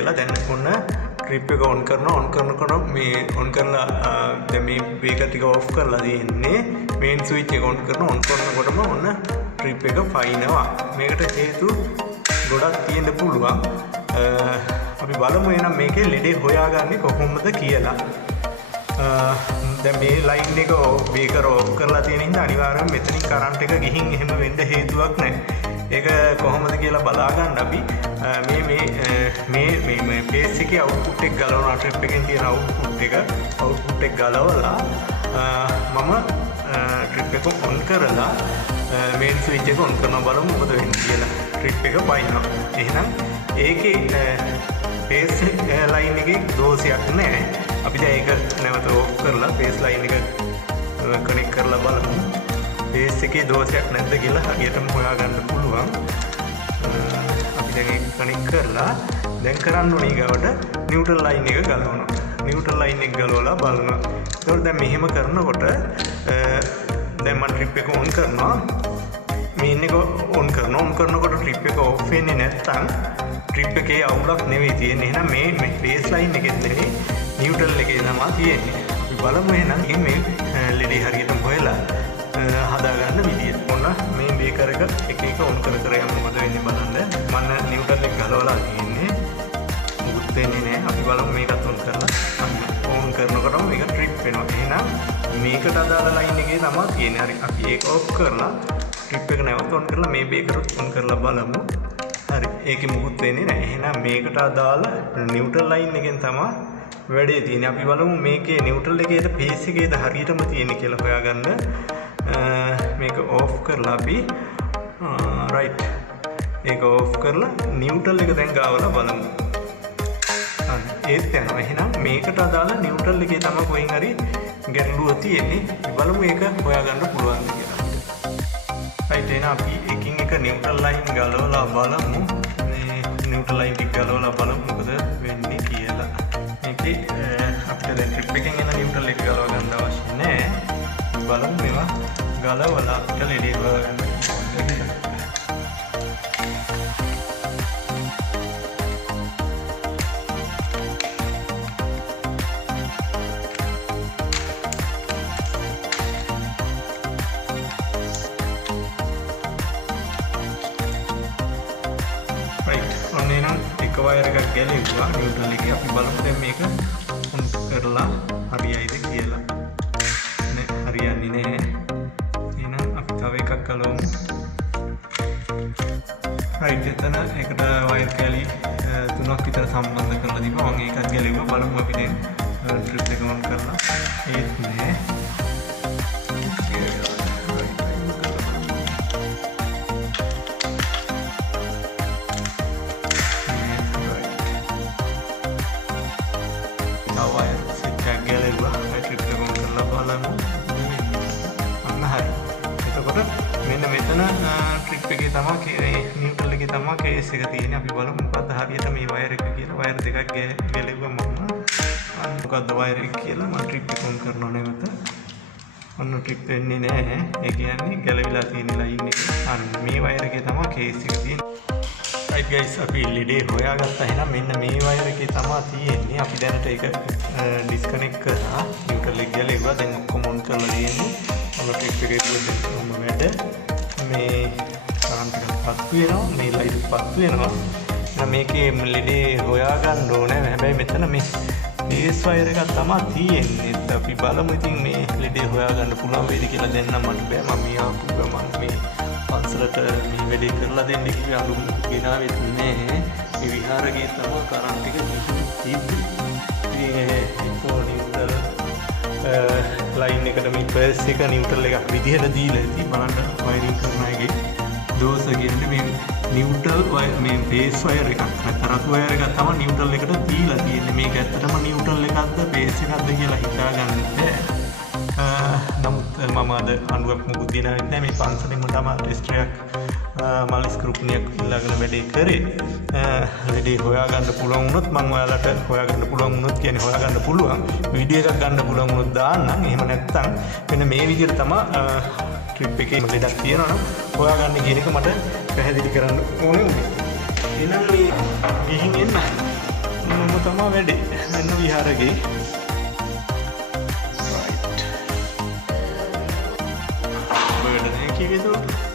කියලා දැන් ඔන්න ට්‍රිප් එක ඔන් කරනකොට මේ ඔන් කරලා දැන් මේ බේකර් ටික ඔෆ් කරලා තියෙන්නේ මේන් ස්විච් එක ඔන් කරනකොටම ඔන්න ට්‍රිප් එක ෆයිනවා. මේකට හේතු ගොඩක් තියෙන්න පුළුවන්. අපි බලමු එහෙනම් මේකේ ලෙඩේ හොයාගන්නේ කොහොමද කියලා. දැන් මේ ලයින් එක බේකර් ඔෆ් කරලා තියෙන හින්දා අනිවාර්යයෙන් මෙතනින් කරන්ට් එක ගිහින් එහෙම වෙන්න හේතුවක් නැහැ. ඒක කොහොමද කියලා බලා ගන්න අපි මේ බේස් එකේ අවුට්පුට් එක ගලවන ට්‍රිප් එකෙන් තියෙන අවුට්පුට් එක ගලවලා මම ට්‍රිප් එක ඔන් කරලා මේන් ස්විච් එක ඔන් කරනවා බලමු මොකද වෙන්නේ කියලා. ට්‍රිප් එක පයින්නවා. එහෙනම් ඒකේ බේස් ලයින් එකේ දෝෂයක් නැහැ. අපි දැන් ඒක නැවත ඕෆ් කරලා බේස් ලයින් එක කනෙක්ට් කරලා බලමු. බේස් එකේ දෝෂයක් නැද්ද කියලා හරියටම හොයාගන්න පුළුවන්. අපි දැන් ඒක කනෙක්ට් කරලා දැන් කරන්න ඕනේ ඊගවට නියුට්‍රල් ලයින් එක ගලවනවා. නියුට්‍රල් ලයින් එක ගලවලා බලනවා. ඒතකොට දැන් මෙහෙම කරනකොට දැන් මම ට්‍රිප් එක ඔන් කරනවා. මේන් එක ඔන් කරනකොට ට්‍රිප් එක ඔෆ් වෙන්නේ නැත්නම් ට්‍රිප් එකේ අවුලක් නෙවෙයි තියෙන්නේ. එහෙනම් මේ බේස් ලයින් එකෙත් නෙවෙයි නියුට්‍රල් එකේ තමයි තියෙන්නේ. අපි බලමු එහෙනම් මේ ලෙඩේ හරියටම හොයලා හදාගන්න විදිය. ඔන්න මේ බේකර් එක එක ඔන් කර යන්න මොකද වෙන්නේ බලන්න. මම නියුට්‍රල් එක ගලවලා තියෙන්නේ. මුකුත් වෙන්නේ නැහැ. අපි බලමු මේකත් ඔන් කරලා ඔන් කරනකොටම මේක ට්‍රිප් වෙනවා. එහෙනම් මේකට අදාළ ලයින් එකේ තමයි තියෙන්නේ. හරි. අපි ඒක ඔෆ් කරලා ට්‍රිප් එක නැවත ඔන් කරලා මේ බේකර් ඔන් කරලා බලමු. හරි. ඒකේ මුකුත් වෙන්නේ නැහැ. එහෙනම් මේකට අදාළ නියුට්‍රල් ලයින් එකෙන් තමයි වැඩේ තියෙන්නේ. අපි බලමු මේකේ නියුට්‍රල් එකේද බේස් එකේද හරියටම තියෙන්නේ කියලා හොයාගන්න. මේක ඔෆ් කරලා අපි රයිට් ඒක ඔෆ් කරලා නියුට්‍රල් එක දැන් ගාවලා බලමු. ඒත් යනවා. එහෙනම් මේකට අදාළ නියුට්‍රල් එකේ තමයි කොහෙන් හරි ගැටලුව තියෙන්නේ. බලමු ඒක හොයාගන්න පුළුවන්ද කියලා. රයිට්. එහෙනම් අපි එකින් එක නියුට්‍රල් ලයින් ගලවලා බලමු. මේ නියුට්‍රල් ලයින් එක ගලවලා බලමු මොකද වෙන්නේ කියලා. මේකේ අපිට දැන් ට්‍රිප් එකෙන් එන නියුට්‍රල් එක ගලව ගන්න අවශ්‍ය නැහැ. බලමු මේවා ගලවලා අපිට ලෙඩේ හොයාගන්න. වයර් එකක් ගැලෙව්වා නියුට්‍රල් එකේ. අපි බලමු දැන් මේක ඔන් කරලා හරියයිද කියලා. නේ හරියන්නේ නැහැ. එහෙනම් අපි තව එකක් ගලවමු. රයිට්. එතන ඒකට වයර් කැලි 3ක් විතර සම්බන්ධ කරලා දීපුවා. මම ඒකත් ගැලෙව්වා. බලමු අපි දැන් ට්‍රිප් එක ඔන් කරලා ඒත් නෑ. ට්‍රිප් එකේ තමයි නියුට්‍රල් එකේ තමයි කේස් එක තියෙන්නේ. අපි බලමු මොකද්ද හරියට මේ වයර් එක කියලා. වයර් දෙකක් ගැලෙව්වා මම. මොකද්ද වයර් එක කියලා මම ට්‍රිප් එක ඔන් කරනවා නැවත. ඔන්න ට්‍රිප් වෙන්නේ නැහැ. ඒ කියන්නේ ගැලවිලා තියෙන ලයින් එක. අන්න මේ වයර් එකේ තමයි කේස් එක තියෙන්නේ. රයිට් ගයිස්, අපි ලෙඩේ හොයාගත්තා. එහෙනම් මෙන්න මේ වයර් එකේ තමයි තියෙන්නේ. අපි දැනට ඒක ඩිස්කනෙක්ට් කරා. නියුට්‍රල් එක ගැලෙව්වා. දැන් ඔක්කොම ඔන් කරලා තියෙන්නේ. ඔන්න ට්‍රිප් එකේ දුන්න වැඩ මේ කරන්ට් එකක් පත්තු වෙනවා. මේ ලයිට් පත්තු වෙනවා. එහෙනම් මේකේ ලෙඩේ හොයාගන්න ඕනේ. හැබැයි මෙතන මේ බේස් වයර් එකක් තමයි තියෙන්නේ. අපි බලමු ඉතින් මේ ලෙඩේ හොයාගන්න පුළුවන් වේද කියලා. දැන් නම් මට බෑ. මම ආපු ගමන් මේ පන්සලට මේ වැඩේ කරලා දෙන්න කිව්වේ. අලුත් ගෙනාවෙත් නැහැ. මේ විහාරකේ තමයි කරන්ට් එක තිබ්බේ. මේ නියුට්‍රල් ලයින් එකට මේ බේස් එක නියුට්‍රල් එකක් විදිහට දීලා ඉතින් බලන්න වයරින් කරන එකේ දෝෂ කියන්නේ මේ නියුට්‍රල් මේ බේස් වයර් එකක් නැතරතු වයර් එකක් තමයි නියුට්‍රල් එකට දීලා තියෙන්නේ. මේක ඇත්තටම නියුට්‍රල් එකක්ද බේස් එකක්ද කියලා හිතාගන්න බැහැ. නමුත් මම අද අඬුවක් මොකුත් දිනාවෙත් නැහැ. මේ පන්සලෙම තමයි ටෙස්ට් එකක් මල් ස්ක්‍රූප්නියක් ඉල්ලගෙන වැඩේ කරේ. වැඩේ හොයාගන්න පුළුවන් වුණොත් මම ඔයාලට හොයාගන්න පුළුවන් වුණොත් කියන්නේ හොයාගන්න පුළුවන් වීඩියෝ එකක් ගන්න පුළුවන් වුණොත් දාන්නම්. එහෙම නැත්නම් මෙන්න මේ විදිහට තමයි ට්‍රිප් එකේ ලෙඩක් තියෙනවා නම් හොයාගන්න කියන එක මට පැහැදිලි කරන්න ඕනේ උනේ. එහෙනම් මේ ගිහින් එන්න තමයි වැඩි. මෙන්න විහාරගේ. right. බඩනේ කිව්වේ